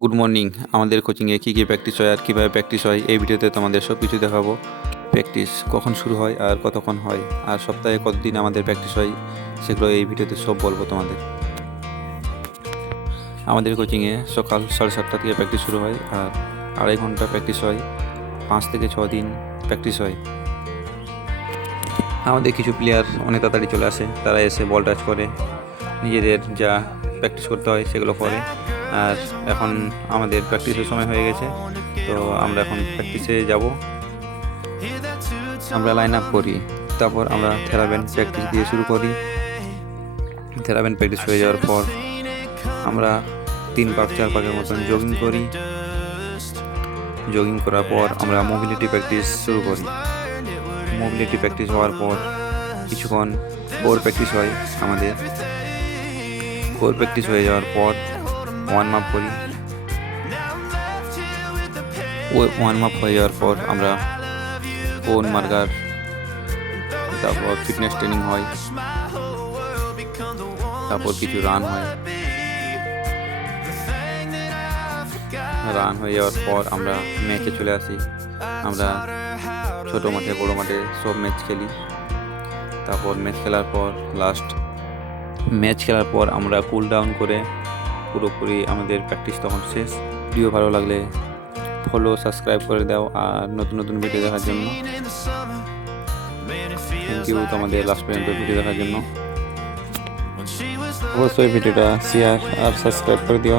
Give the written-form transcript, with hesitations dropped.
Good morning. আমাদের কোচিংয়ে কী কী practice হয় আর কীভাবে প্র্যাকটিস হয় এই ভিডিওতে তোমাদের সব কিছু দেখাবো। প্র্যাকটিস কখন শুরু হয় আর কতক্ষণ হয় আর সপ্তাহে কতদিন আমাদের প্র্যাকটিস হয় সেগুলো এই ভিডিওতে সব বলবো তোমাদের। আমাদের কোচিংয়ে সকাল 7:30 থেকে প্র্যাকটিস শুরু হয় আর 2.5 ঘন্টা প্র্যাকটিস হয়, 5 থেকে 6 দিন প্র্যাকটিস হয়। আমাদের কিছু প্লেয়ার অনেক তাড়াতাড়ি চলে আসে, তারা এসে বল টাচ করে নিজেদের যা প্র্যাকটিস করতে হয় সেগুলো করে। আর এখন আমাদের প্র্যাকটিসের সময় হয়ে গেছে, তো আমরা এখন প্র্যাকটিসে যাব। আমরা লাইন আপ করি, তারপর আমরা থেরাবেন প্র্যাকটিস দিয়ে শুরু করি। থেরাবেন প্র্যাকটিস হয়ে যাওয়ার পর আমরা 3 পাক 4 পাকের মতন জগিং করি। জগিং করার পর আমরা মোবিলিটি প্র্যাকটিস শুরু করি। মোবিলিটি প্র্যাকটিস হওয়ার পর কিছুক্ষণ কোর প্র্যাকটিস হয় আমাদের। কোর প্র্যাকটিস হয়ে যাওয়ার পর ওয়ার্ম আপ করি। ওয়ার্ম আপ হয়ে যাওয়ার পর আমরা কোন মার্কার, তারপর ফিটনেস ট্রেনিং হয়, তারপর কিছু রান হয়। রান হয়ে যাওয়ার পর আমরা ম্যাচে চলে আসি। আমরা ছোটো মাঠে বড়ো মাঠে সব ম্যাচ খেলি। তারপর ম্যাচ খেলার পর আমরা কুল ডাউন করে পুরোপুরি আমাদের প্র্যাকটিস তখন শেষ। ভিডিও ভালো লাগলে ফলো সাবস্ক্রাইব করে দাও আর নতুন নতুন ভিডিও দেখার জন্য। থ্যাংক ইউ তোমাদের লাস্ট পর্যন্ত ভিডিও দেখার জন্য। অবশ্যই ভিডিওটা শেয়ার আর সাবস্ক্রাইব করে দিও।